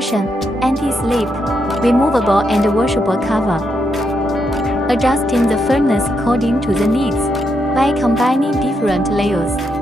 compression, anti-slip, removable and washable cover. Adjusting the firmness according to the needs by combining different layers.